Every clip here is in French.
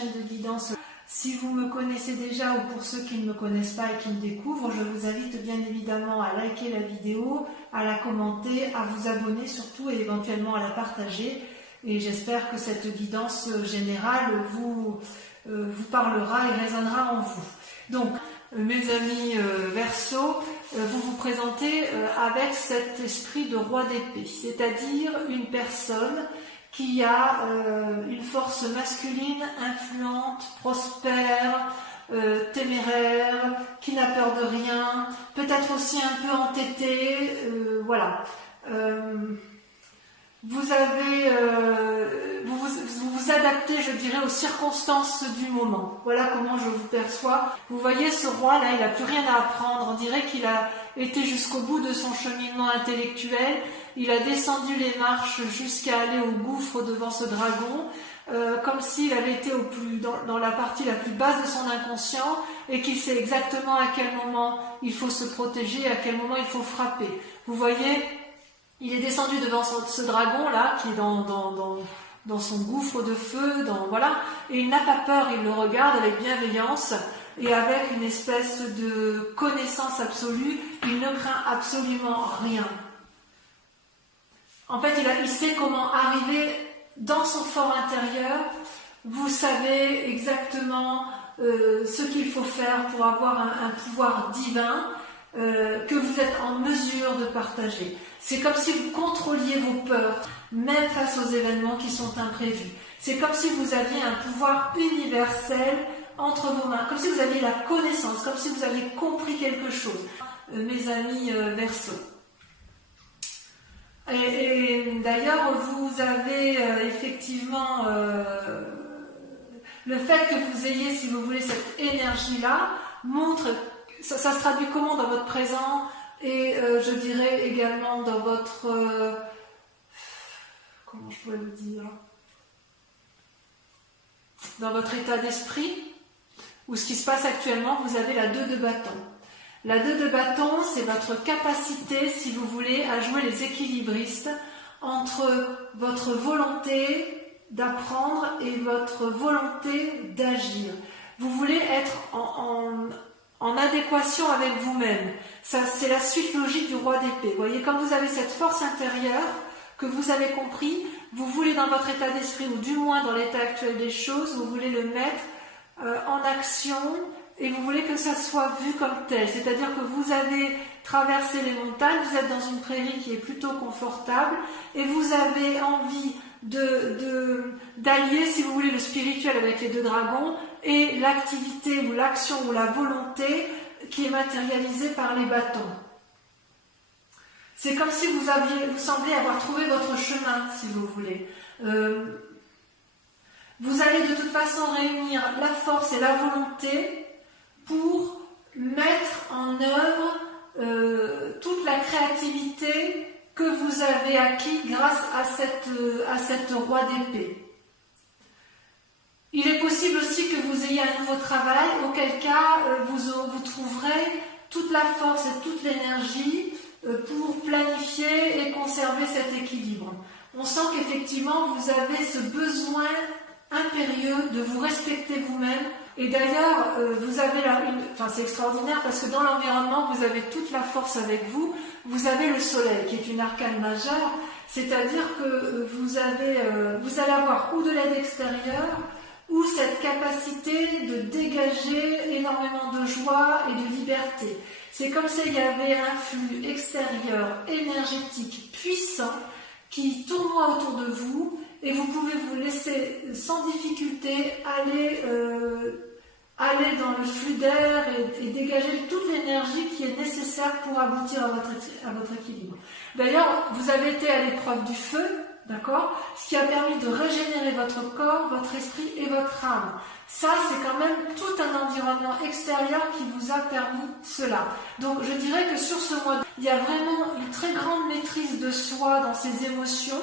chaîne de guidance. Si vous me connaissez déjà ou pour ceux qui ne me connaissent pas et qui me découvrent, je vous invite bien évidemment à liker la vidéo, à la commenter, à vous abonner surtout et éventuellement à la partager. Et j'espère que cette guidance générale vous parlera et résonnera en vous. Donc, mes amis Verseau, vous vous présentez avec cet esprit de roi d'épée, c'est-à-dire une personne qui a une force masculine influente, prospère, téméraire, qui n'a peur de rien, peut-être aussi un peu entêtée, voilà. Vous vous adaptez, je dirais, aux circonstances du moment. Voilà comment je vous perçois. Vous voyez, ce roi-là, il n'a plus rien à apprendre. On dirait qu'il a été jusqu'au bout de son cheminement intellectuel. Il a descendu les marches jusqu'à aller au gouffre devant ce dragon, comme s'il avait été dans la partie la plus basse de son inconscient et qu'il sait exactement à quel moment il faut se protéger, à quel moment il faut frapper. Vous voyez, il est descendu devant ce dragon-là, qui est dans son gouffre de feu, voilà, et il n'a pas peur, il le regarde avec bienveillance et avec une espèce de connaissance absolue, il ne craint absolument rien. En fait, il sait comment arriver dans son fort intérieur. Vous savez exactement ce qu'il faut faire pour avoir un pouvoir divin que vous êtes en mesure de partager. C'est comme si vous contrôliez vos peurs, même face aux événements qui sont imprévus. C'est comme si vous aviez un pouvoir universel entre vos mains, comme si vous aviez la connaissance, comme si vous aviez compris quelque chose. Mes amis Verseau. Et d'ailleurs, vous avez effectivement le fait que vous ayez, si vous voulez, cette énergie-là, montre, ça se traduit comment dans votre présent et je dirais également dans votre, comment je pourrais le dire, dans votre état d'esprit, ou ce qui se passe actuellement, vous avez la 2 de bâton. La 2 de bâton, c'est votre capacité, si vous voulez, à jouer les équilibristes entre votre volonté d'apprendre et votre volonté d'agir. Vous voulez être en adéquation avec vous-même. Ça, c'est la suite logique du roi d'épée. Vous voyez, quand vous avez cette force intérieure que vous avez compris, vous voulez dans votre état d'esprit, ou du moins dans l'état actuel des choses, vous voulez le mettre en action. Et vous voulez que ça soit vu comme tel, c'est-à-dire que vous avez traversé les montagnes, vous êtes dans une prairie qui est plutôt confortable, et vous avez envie d'allier, si vous voulez, le spirituel avec les 2 dragons, et l'activité ou l'action ou la volonté qui est matérialisée par les bâtons. C'est comme si vous semblez avoir trouvé votre chemin, si vous voulez. Vous allez de toute façon réunir la force et la volonté pour mettre en œuvre toute la créativité que vous avez acquis grâce à cette roi d'épée. Il est possible aussi que vous ayez un nouveau travail, auquel cas vous trouverez toute la force et toute l'énergie pour planifier et conserver cet équilibre. On sent qu'effectivement vous avez ce besoin impérieux de vous respecter vous-même. Et d'ailleurs, vous avez c'est extraordinaire parce que dans l'environnement, vous avez toute la force avec vous. Vous avez le soleil qui est une arcane majeure, c'est-à-dire que vous allez avoir ou de l'aide extérieure ou cette capacité de dégager énormément de joie et de liberté. C'est comme s'il y avait un flux extérieur énergétique puissant qui tournoie autour de vous et vous pouvez vous laisser sans difficulté aller dans le flux d'air et dégager toute l'énergie qui est nécessaire pour aboutir à votre équilibre. D'ailleurs, vous avez été à l'épreuve du feu, d'accord, ce qui a permis de régénérer votre corps, votre esprit et votre âme. Ça, c'est quand même tout un environnement extérieur qui vous a permis cela. Donc, je dirais que sur ce mois, il y a vraiment une très grande maîtrise de soi dans ses émotions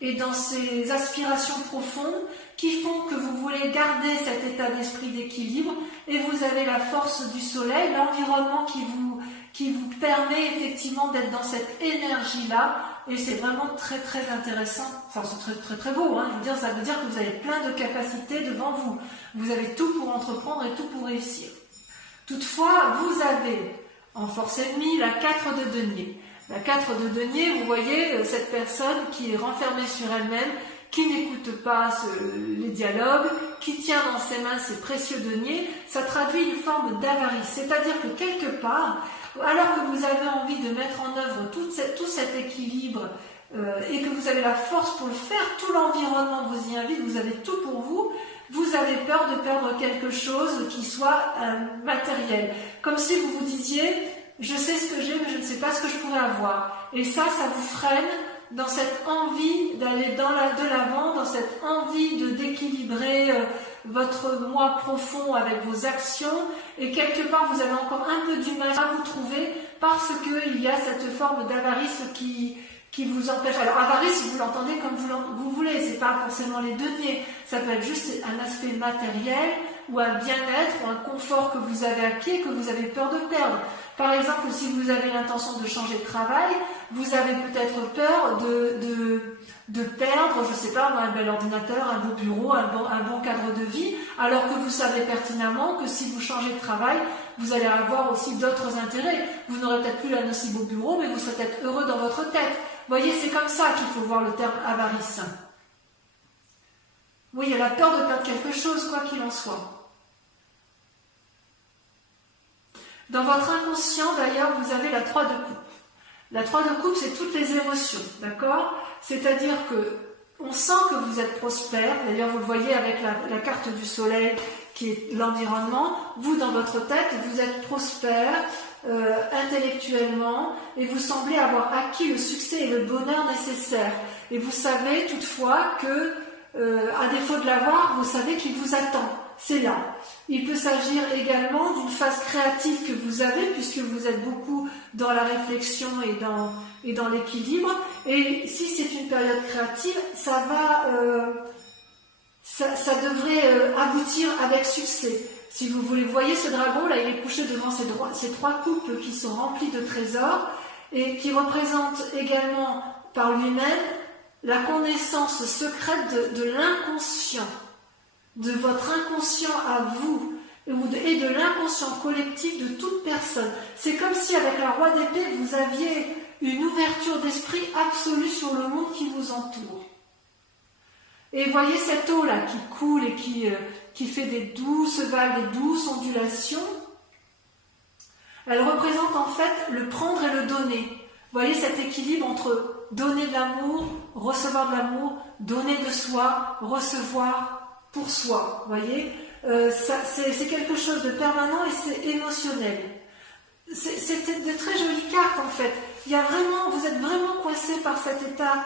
et dans ses aspirations profondes qui font que vous voulez garder cet état d'esprit d'équilibre et vous avez la force du soleil, l'environnement qui vous permet effectivement d'être dans cette énergie-là et c'est vraiment très très intéressant. Enfin, c'est très très très beau, hein. Je veux dire, ça veut dire que vous avez plein de capacités devant vous. Vous avez tout pour entreprendre et tout pour réussir. Toutefois, vous avez en force ennemie la 4 de denier. La 4 de denier, vous voyez cette personne qui est renfermée sur elle-même, qui n'écoute pas les dialogues, qui tient dans ses mains ses précieux deniers. Ça traduit une forme d'avarice, c'est-à-dire que quelque part, alors que vous avez envie de mettre en œuvre tout cet équilibre et que vous avez la force pour le faire, tout l'environnement vous y invite, vous avez tout pour vous, vous avez peur de perdre quelque chose qui soit matériel. Comme si vous vous disiez, je sais ce que j'ai, mais je ne sais pas ce que je pourrais avoir. Et ça vous freine dans cette envie d'aller de l'avant, dans cette envie d'équilibrer votre moi profond avec vos actions, et quelque part vous avez encore un peu du mal à vous trouver parce qu'il y a cette forme d'avarice qui vous empêche. Alors avarice, vous l'entendez comme vous voulez, c'est pas forcément les deniers, ça peut être juste un aspect matériel ou un bien-être ou un confort que vous avez acquis et que vous avez peur de perdre. Par exemple, si vous avez l'intention de changer de travail, vous avez peut-être peur de perdre, je ne sais pas, un bel ordinateur, un beau bureau, un bon cadre de vie, alors que vous savez pertinemment que si vous changez de travail, vous allez avoir aussi d'autres intérêts. Vous n'aurez peut-être plus un aussi beau bureau, mais vous serez peut-être heureux dans votre tête. Vous voyez, c'est comme ça qu'il faut voir le terme avarice. Oui, il y a la peur de perdre quelque chose, quoi qu'il en soit. Dans votre inconscient, d'ailleurs, vous avez la 3 de coupe. La 3 de coupe, c'est toutes les émotions, d'accord? C'est-à-dire que on sent que vous êtes prospère. D'ailleurs, vous le voyez avec la carte du soleil qui est l'environnement. Vous, dans votre tête, vous êtes prospère intellectuellement et vous semblez avoir acquis le succès et le bonheur nécessaires. Et vous savez toutefois que, à défaut de l'avoir, vous savez qu'il vous attend. C'est là. Il peut s'agir également d'une phase créative que vous avez, puisque vous êtes beaucoup dans la réflexion et dans l'équilibre. Et si c'est une période créative, ça devrait aboutir avec succès. Si vous voulez, voyez ce dragon, là, il est couché devant ces 3 coupes qui sont remplies de trésors et qui représentent également par lui-même la connaissance secrète de l'inconscient, de votre inconscient à vous et de l'inconscient collectif de toute personne. C'est comme si avec la roi d'épée, vous aviez une ouverture d'esprit absolue sur le monde qui vous entoure. Et voyez cette eau-là qui coule et qui fait des douces vagues, des douces ondulations. Elle représente en fait le prendre et le donner. Vous voyez cet équilibre entre donner de l'amour, recevoir de l'amour, donner de soi, recevoir pour soi. Vous voyez, c'est quelque chose de permanent et c'est émotionnel. C'est de très jolies cartes en fait. Vous êtes vraiment coincé par cet état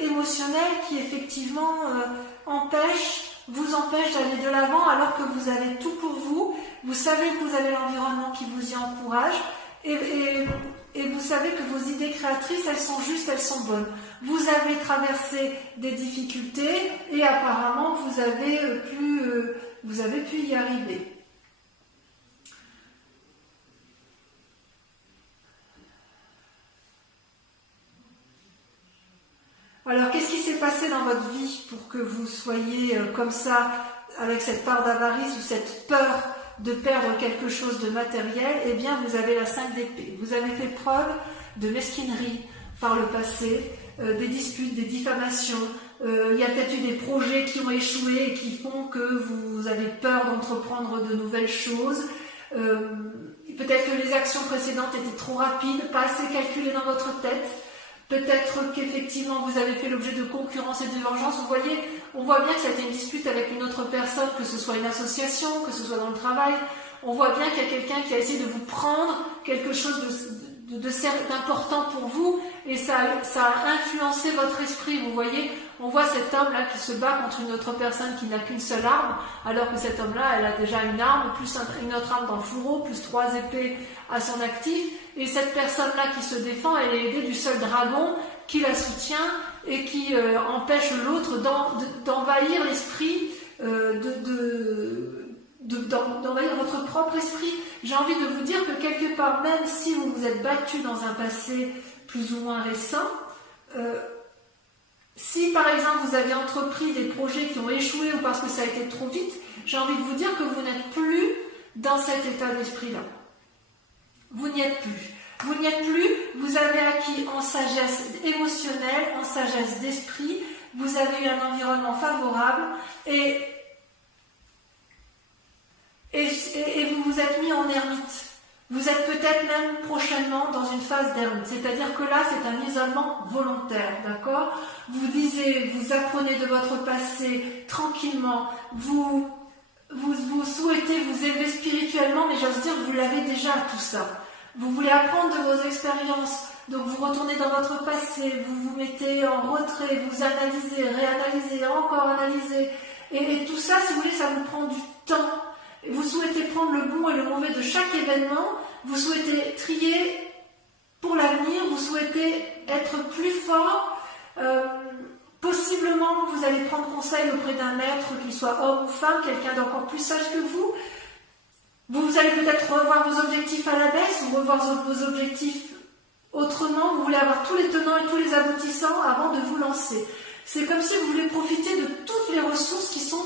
émotionnel qui effectivement vous empêche d'aller de l'avant alors que vous avez tout pour vous. Vous savez que vous avez l'environnement qui vous y encourage et vous savez que vos idées créatrices, elles sont justes, elles sont bonnes. Vous avez traversé des difficultés et apparemment vous avez pu y arriver. Alors, qu'est-ce qui s'est passé dans votre vie pour que vous soyez comme ça, avec cette part d'avarice ou cette peur de perdre quelque chose de matériel? Eh bien, vous avez la 5 d'épée. Vous avez fait preuve de mesquinerie par le passé, des disputes, des diffamations. Il y a peut-être eu des projets qui ont échoué et qui font que vous avez peur d'entreprendre de nouvelles choses. Peut-être que les actions précédentes étaient trop rapides, pas assez calculées dans votre tête. Peut-être qu'effectivement vous avez fait l'objet de concurrence et de vengeance. Vous voyez, on voit bien que ça a été une dispute avec une autre personne, que ce soit une association, que ce soit dans le travail. On voit bien qu'il y a quelqu'un qui a essayé de vous prendre quelque chose d'important pour vous et ça a influencé votre esprit. Vous voyez, on voit cet homme-là qui se bat contre une autre personne qui n'a qu'une seule arme, alors que cet homme-là, elle a déjà une arme, plus une autre arme dans le fourreau, plus 3 épées à son actif. Et cette personne-là qui se défend, elle est aidée du seul dragon qui la soutient et qui empêche l'autre d'envahir l'esprit, d'envahir votre propre esprit. J'ai envie de vous dire que quelque part, même si vous vous êtes battu dans un passé plus ou moins récent, si par exemple vous avez entrepris des projets qui ont échoué ou parce que ça a été trop vite, j'ai envie de vous dire que vous n'êtes plus dans cet état d'esprit-là. Vous n'y êtes plus. Vous n'y êtes plus, vous avez acquis en sagesse émotionnelle, en sagesse d'esprit, vous avez eu un environnement favorable et vous vous êtes mis en ermite. Vous êtes peut-être même prochainement dans une phase d'ermite, c'est-à-dire que là c'est un isolement volontaire, d'accord? Vous lisez, vous apprenez de votre passé tranquillement, vous souhaitez vous élever spirituellement, mais j'ose dire que vous l'avez déjà tout ça. Vous voulez apprendre de vos expériences, donc vous retournez dans votre passé, vous vous mettez en retrait, vous analysez, réanalysez, encore analysez, et tout ça, si vous voulez, ça vous prend du temps. Vous souhaitez prendre le bon et le mauvais de chaque événement, vous souhaitez trier pour l'avenir, vous souhaitez être plus fort, possiblement vous allez prendre conseil auprès d'un maître, qu'il soit homme ou femme, quelqu'un d'encore plus sage que vous. Vous allez peut-être revoir vos objectifs à la baisse ou revoir vos objectifs autrement, vous voulez avoir tous les tenants et tous les aboutissants avant de vous lancer. C'est comme si vous voulez profiter de toutes les ressources qui sont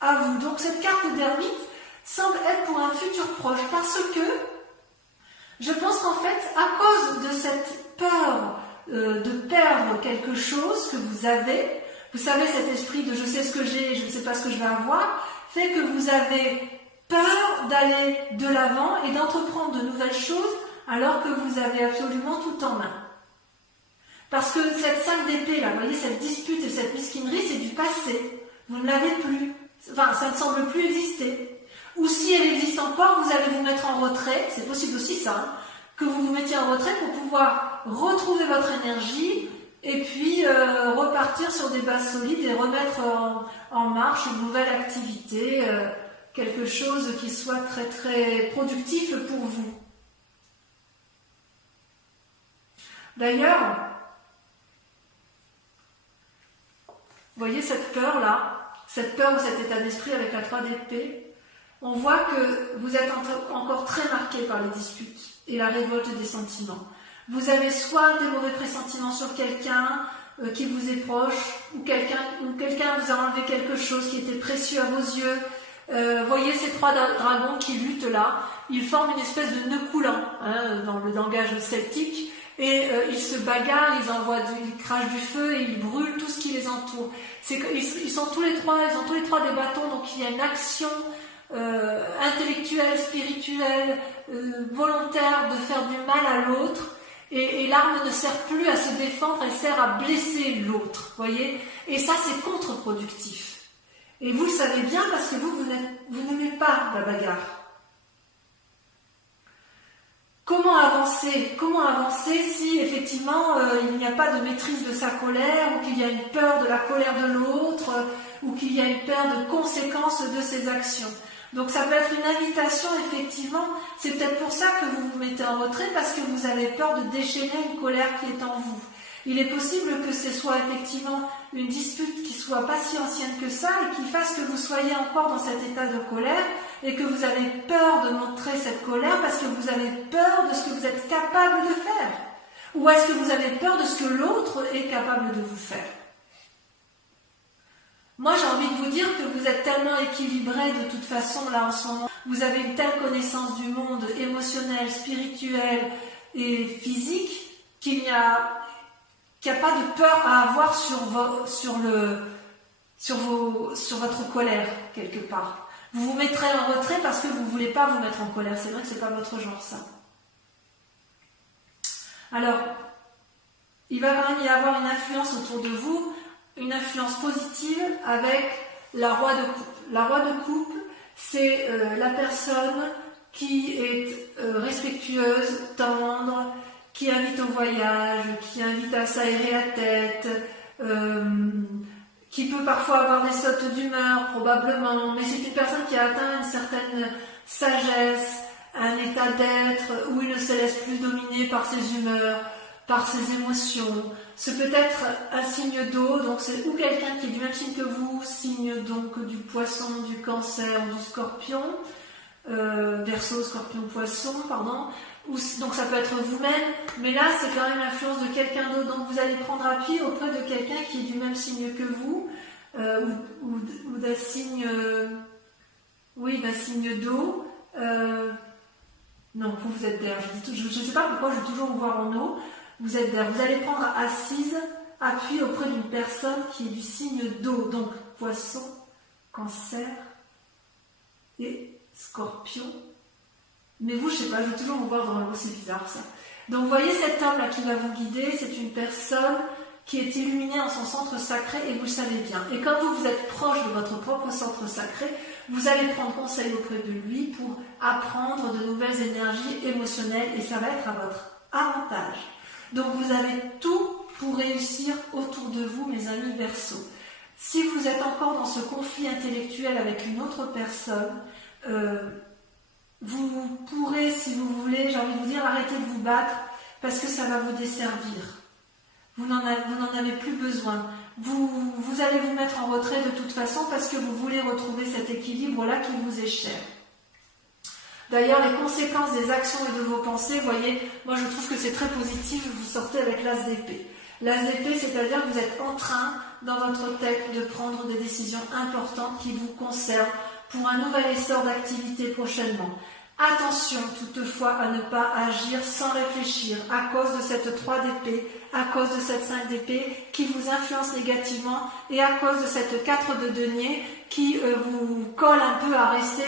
à vous. Donc cette carte d'ermite semble être pour un futur proche parce que je pense qu'en fait, à cause de cette peur de perdre quelque chose que vous avez, vous savez, cet esprit de je sais ce que j'ai et je ne sais pas ce que je vais avoir, fait que vous avez peur d'aller de l'avant et d'entreprendre de nouvelles choses alors que vous avez absolument tout en main. Parce que cette 5 d'épée là, vous voyez, cette dispute et cette mesquinerie, c'est du passé. Vous ne l'avez plus. Enfin, ça ne semble plus exister. Ou si elle existe encore, vous allez vous mettre en retrait, c'est possible aussi ça, hein, que vous vous mettiez en retrait pour pouvoir retrouver votre énergie et puis repartir sur des bases solides et remettre en marche une nouvelle activité, quelque chose qui soit très très productif pour vous. D'ailleurs, vous voyez cette peur-là, cette peur ou cet état d'esprit avec la 3 d'épée, on voit que vous êtes encore très marqué par les disputes et la révolte des sentiments. Vous avez soit des mauvais pressentiments sur quelqu'un qui vous est proche, ou quelqu'un vous a enlevé quelque chose qui était précieux à vos yeux. Voyez ces 3 dragons qui luttent là, ils forment une espèce de nœud coulant hein, dans le langage celtique, et ils se bagarrent, ils crachent du feu et ils brûlent tout ce qui les entoure. Ils sont tous les trois, ils ont tous les 3 des bâtons, donc il y a une action intellectuelle, spirituelle, volontaire de faire du mal à l'autre, et l'arme ne sert plus à se défendre, elle sert à blesser l'autre, voyez, et ça c'est contre-productif. Et vous le savez bien parce que vous n'aimez pas la bagarre. Comment avancer si effectivement il n'y a pas de maîtrise de sa colère, ou qu'il y a une peur de la colère de l'autre, ou qu'il y a une peur de conséquences de ses actions. Donc ça peut être une invitation, effectivement, c'est peut-être pour ça que vous vous mettez en retrait, parce que vous avez peur de déchaîner une colère qui est en vous. Il est possible que ce soit effectivement une dispute qui soit pas si ancienne que ça, et qui fasse que vous soyez encore dans cet état de colère, et que vous avez peur de montrer cette colère, parce que vous avez peur de ce que vous êtes capable de faire. Ou est-ce que vous avez peur de ce que l'autre est capable de vous faire? Moi, j'ai envie de vous dire que vous êtes tellement équilibré de toute façon là en ce moment. Vous avez une telle connaissance du monde émotionnel, spirituel et physique qu'il n'y a pas de peur à avoir sur votre colère quelque part. Vous vous mettrez en retrait parce que vous ne voulez pas vous mettre en colère. C'est vrai que ce n'est pas votre genre ça. Alors, il va quand même y avoir une influence autour de vous, une influence positive avec la roi de coupe. La roi de coupe, c'est la personne qui est respectueuse, tendre, qui invite au voyage, qui invite à s'aérer la tête, qui peut parfois avoir des sautes d'humeur, probablement, mais c'est une personne qui a atteint une certaine sagesse, un état d'être où il ne se laisse plus dominer par ses humeurs, par ses émotions. C'est peut-être un signe d'eau, donc c'est ou quelqu'un qui est du même signe que vous, signe donc du poisson, du cancer, du scorpion, Verseau, scorpion, poisson, pardon. donc ça peut être vous-même, mais là c'est quand même l'influence de quelqu'un d'autre, donc vous allez prendre appui auprès de quelqu'un qui est du même signe que vous, ou d'un signe, d'un signe d'eau. Non, vous êtes d'air, je ne sais pas pourquoi je vais toujours vous voir en eau, vous êtes d'air, vous allez prendre assise, appui auprès d'une personne qui est du signe d'eau, donc Poisson, Cancer et Scorpion. Mais vous, je sais pas, je vais toujours vous voir dans l'eau, c'est bizarre ça. Donc vous voyez cet homme-là qui va vous guider, c'est une personne qui est illuminée en son centre sacré et vous le savez bien. Et quand vous êtes proche de votre propre centre sacré, vous allez prendre conseil auprès de lui pour apprendre de nouvelles énergies émotionnelles et ça va être à votre avantage. Donc vous avez tout pour réussir autour de vous, mes amis Verseaux. Si vous êtes encore dans ce conflit intellectuel avec une autre personne, vous pourrez, si vous voulez, j'ai envie de vous dire, arrêter de vous battre parce que ça va vous desservir. Vous n'en avez plus besoin. Vous allez vous mettre en retrait de toute façon parce que vous voulez retrouver cet équilibre-là qui vous est cher. D'ailleurs, les conséquences des actions et de vos pensées, vous voyez, moi je trouve que c'est très positif, vous sortez avec l'as d'épée. L'as d'épée, c'est-à-dire que vous êtes en train, dans votre tête, de prendre des décisions importantes qui vous concernent pour un nouvel essor d'activité prochainement. Attention toutefois à ne pas agir sans réfléchir à cause de cette 3 d'épée, à cause de cette 5 d'épée qui vous influence négativement et à cause de cette 4 de denier qui vous colle un peu à rester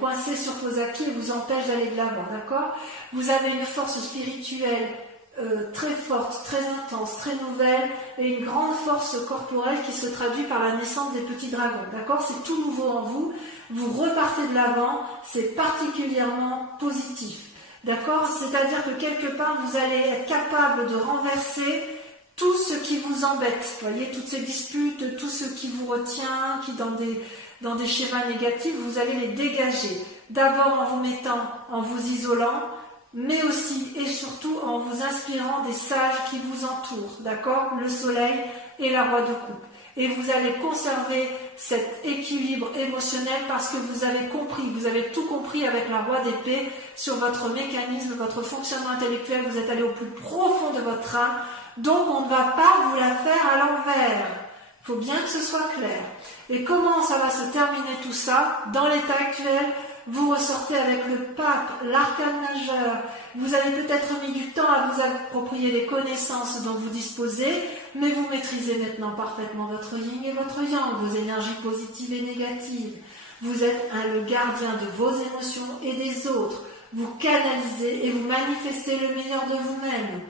coincé sur vos acquis et vous empêche d'aller de l'avant, d'accord? Vous avez une force spirituelle très forte, très intense, très nouvelle et une grande force corporelle qui se traduit par la naissance des petits dragons, d'accord? C'est tout nouveau en vous, vous repartez de l'avant, c'est particulièrement positif, d'accord? C'est-à-dire que quelque part vous allez être capable de renverser tout ce qui vous embête, vous voyez, toutes ces disputes, tout ce qui vous retient, qui dans des schémas négatifs, vous allez les dégager, d'abord en vous mettant, en vous isolant, mais aussi et surtout en vous inspirant des sages qui vous entourent, d'accord? Le soleil et la roi de coupe. Et vous allez conserver cet équilibre émotionnel parce que vous avez compris, vous avez tout compris avec la roi d'épée sur votre mécanisme, votre fonctionnement intellectuel, vous êtes allé au plus profond de votre âme, donc on ne va pas vous la faire à l'envers. Il faut bien que ce soit clair. Et comment ça va se terminer tout ça? Dans l'état actuel, vous ressortez avec le pape, l'arcane majeur, vous avez peut-être mis du temps à vous approprier les connaissances dont vous disposez, mais vous maîtrisez maintenant parfaitement votre yin et votre yang, vos énergies positives et négatives. Vous êtes le gardien de vos émotions et des autres. Vous canalisez et vous manifestez le meilleur de vous-même.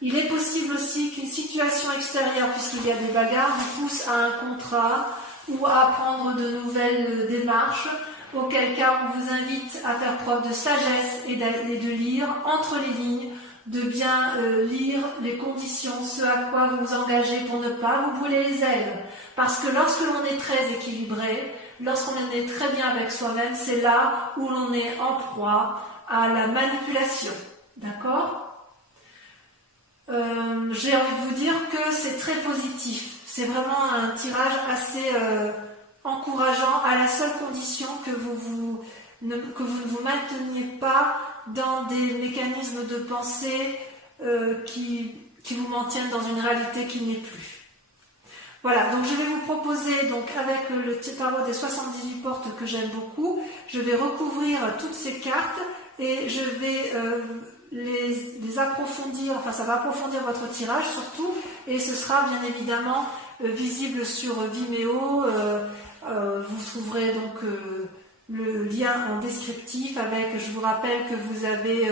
Il est possible aussi qu'une situation extérieure, puisqu'il y a des bagarres, vous pousse à un contrat ou à prendre de nouvelles démarches, auquel cas on vous invite à faire preuve de sagesse et de lire entre les lignes, de bien lire les conditions, ce à quoi vous vous engagez pour ne pas vous brûler les ailes. Parce que lorsque l'on est très équilibré, lorsqu'on est très bien avec soi-même, c'est là où l'on est en proie à la manipulation. D'accord ? J'ai envie de vous dire que c'est très positif. C'est vraiment un tirage assez encourageant à la seule condition que vous ne vous mainteniez pas dans des mécanismes de pensée qui vous maintiennent dans une réalité qui n'est plus. Voilà, donc je vais vous proposer, donc avec le tarot des 78 portes que j'aime beaucoup, je vais recouvrir toutes ces cartes et je vais les approfondir, enfin ça va approfondir votre tirage surtout, et ce sera bien évidemment visible sur Vimeo. Vous trouverez donc le lien en descriptif avec, je vous rappelle que vous avez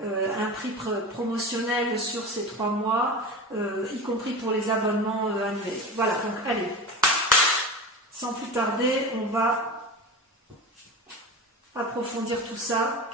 un prix promotionnel sur ces 3 mois, y compris pour les abonnements annuels. Voilà, donc allez, sans plus tarder, on va approfondir tout ça.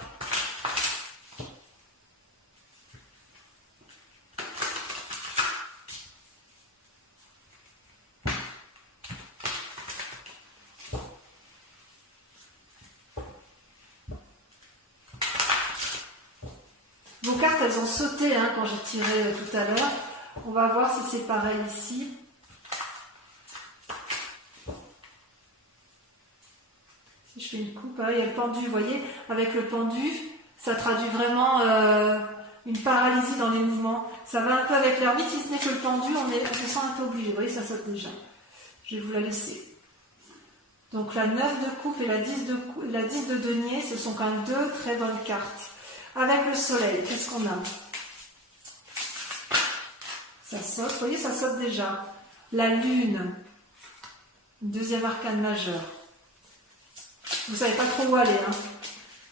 Vos cartes, elles ont sauté quand j'ai tiré tout à l'heure. On va voir si c'est pareil ici. Si je fais une coupe, il y a le pendu, vous voyez, avec le pendu, Ça traduit vraiment une paralysie dans les mouvements. Ça va un peu avec l'ermite, si ce n'est que le tendu, on se sent un peu obligé. Vous voyez, ça saute déjà. Je vais vous la laisser. Donc la 9 de coupe et la 10 de denier, ce sont quand même deux très bonnes cartes. Avec le soleil, qu'est-ce qu'on a? Ça saute, vous voyez, ça saute déjà. La lune, deuxième arcane majeur. Vous ne savez pas trop où aller, hein.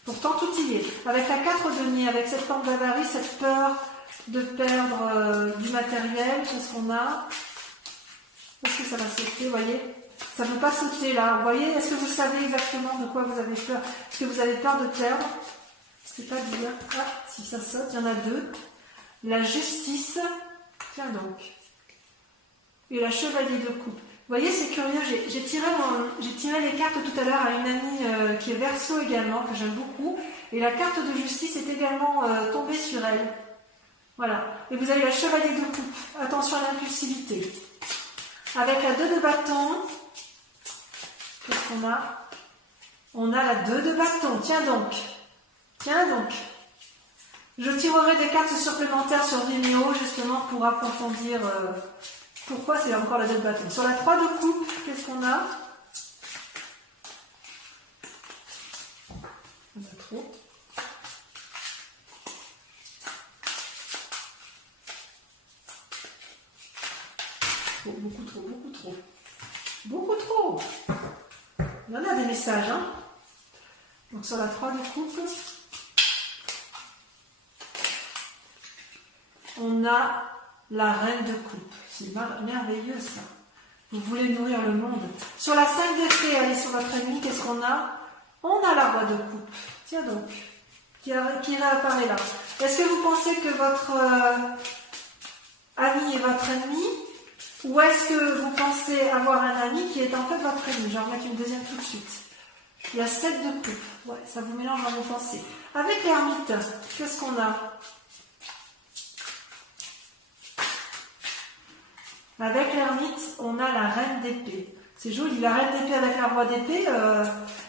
Pourtant, tout y est. Avec la 4 de denier, avec cette forme d'avarie, cette peur de perdre du matériel, qu'est-ce qu'on a? Est-ce que ça va sauter, vous voyez? Ça ne peut pas sauter là, vous voyez? Est-ce que vous savez exactement de quoi vous avez peur? Est-ce que vous avez peur de perdre? C'est pas dire. Ah, si ça saute, il y en a deux. La justice, tiens donc. Et la chevalier de coupe. Vous voyez, c'est curieux, j'ai tiré les cartes tout à l'heure à une amie qui est Verseau également, que j'aime beaucoup. Et la carte de justice est également tombée sur elle. Voilà. Et vous avez la chevalier de coupe. Attention à l'impulsivité. Avec la 2 de bâton, qu'est-ce qu'on a? On a la 2 de bâton. Tiens donc. Tiens donc. Je tirerai des cartes supplémentaires sur Vimeo justement pour approfondir pourquoi c'est encore la 2 de bâton. Sur la 3 de coupe, qu'est-ce qu'on a? On a trop. Beaucoup trop, beaucoup trop. Beaucoup trop. Il y en a des messages, hein. Donc sur la 3 de coupe, on a la reine de coupe. C'est merveilleux ça. Vous voulez nourrir le monde. Sur la 5 d'épée, allez sur votre ennemi, qu'est-ce qu'on a? On a la roi de coupe. Tiens donc, qui réapparaît là. Est-ce que vous pensez que votre ami est votre ennemi? Ou est-ce que vous pensez avoir un ami qui est en fait votre ennemi? Je vais en remettre une deuxième tout de suite. Il y a 7 de coupe. Ouais, ça vous mélange dans vos pensées. Avec l'ermite, qu'est-ce qu'on a? Avec l'ermite, on a la reine d'épée. C'est joli, la reine d'épée avec la roi d'épée.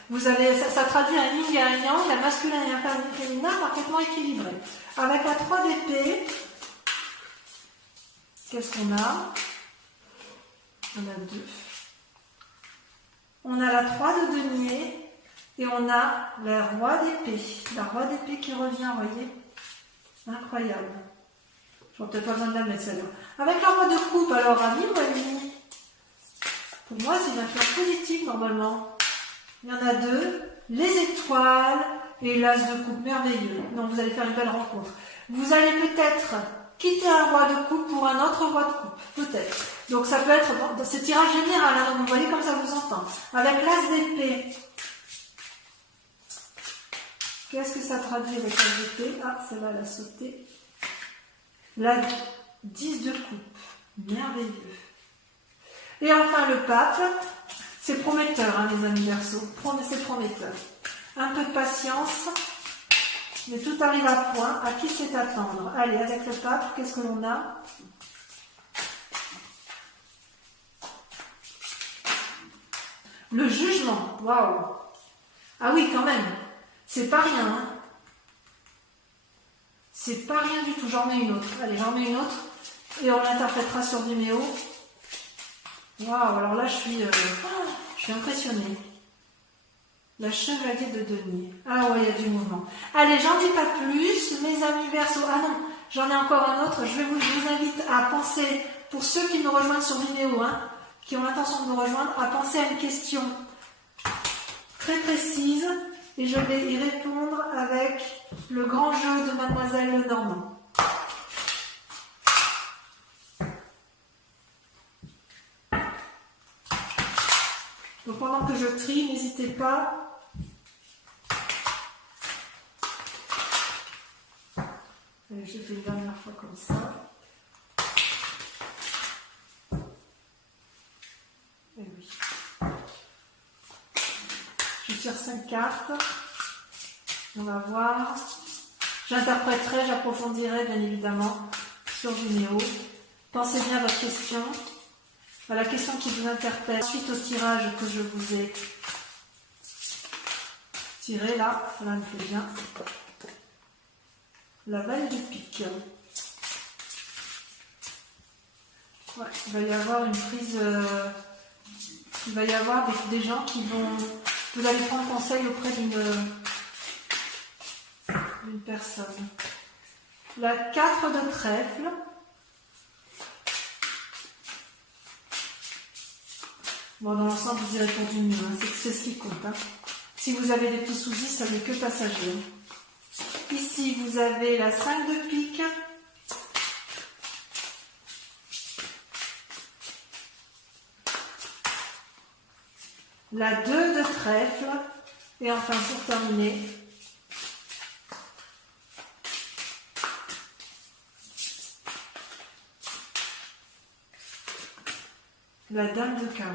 Vous avez, ça traduit un yin et un yang, la masculin et un féminin parfaitement équilibré. Avec la 3 d'épée, qu'est-ce qu'on a? On a 2. On a la 3 de denier et on a la roi d'épée. La roi d'épée qui revient, vous voyez? Incroyable. Je n'aurai peut-être pas besoin de la mettre celle-là. Avec la roi de coupe, alors ami ou ennemi? Pour moi, c'est une influence positive normalement. Il y en a 2. Les étoiles et l'as de coupe. Merveilleux. Donc vous allez faire une belle rencontre. Vous allez peut-être quitter un roi de coupe pour un autre roi de coupe. Peut-être. Donc ça peut être dans ce tirage général, hein, donc vous voyez comme ça vous entend. Avec l'as d'épée, qu'est-ce que ça traduit avec l'as d'épée? Ah, celle-là, elle a sauté. La 10 de coupe, merveilleux. Et enfin le pape, c'est prometteur, hein, les amis Verseau, c'est prometteur. Un peu de patience, mais tout arrive à point. À qui c'est attendre? Allez, avec le pape, qu'est-ce que l'on a? Le jugement, waouh! Ah oui, quand même, c'est pas rien, hein. C'est pas rien du tout, j'en mets une autre. Allez, j'en mets une autre et on l'interprétera sur Vimeo. Waouh, alors là, je suis impressionnée. La chevalier de denier. Ah ouais, il y a du mouvement. Allez, j'en dis pas plus, mes amis Verseau. Ah non, j'en ai encore un autre. Je vous invite à penser, pour ceux qui me rejoignent sur Vimeo, hein, qui ont l'intention de me rejoindre, à penser à une question très précise et je vais y répondre avec le grand jeu de Mademoiselle Lenormand. Donc pendant que je trie, n'hésitez pas. Allez, je fais une dernière fois comme ça. Et oui. Je tire 5 cartes. On va voir. J'interpréterai, j'approfondirai bien évidemment sur Vimeo. Pensez bien à votre question, à la question qui vous interpelle, suite au tirage que je vous ai tiré là. Cela me fait bien. la balle de pique. Ouais, il va y avoir une prise... il va y avoir des gens qui vont... Vous allez prendre conseil auprès d'une personne. La 4 de trèfle. Bon, dans l'ensemble, vous y répondu mieux, hein. C'est ce qui compte. Hein. Si vous avez des petits soucis, ça n'est que passager. Ici, vous avez la 5 de pique. La 2 de trèfle. Et enfin, pour terminer, la dame de carreau.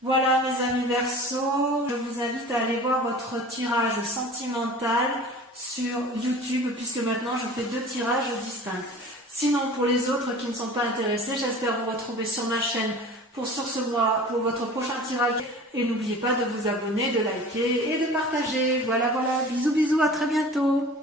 Voilà mes amis Verseau, je vous invite à aller voir votre tirage sentimental sur YouTube puisque maintenant je fais 2 tirages distincts. Sinon pour les autres qui ne sont pas intéressés, j'espère vous retrouver sur ma chaîne pour votre prochain tirage et n'oubliez pas de vous abonner, de liker et de partager. Voilà, bisous, à très bientôt.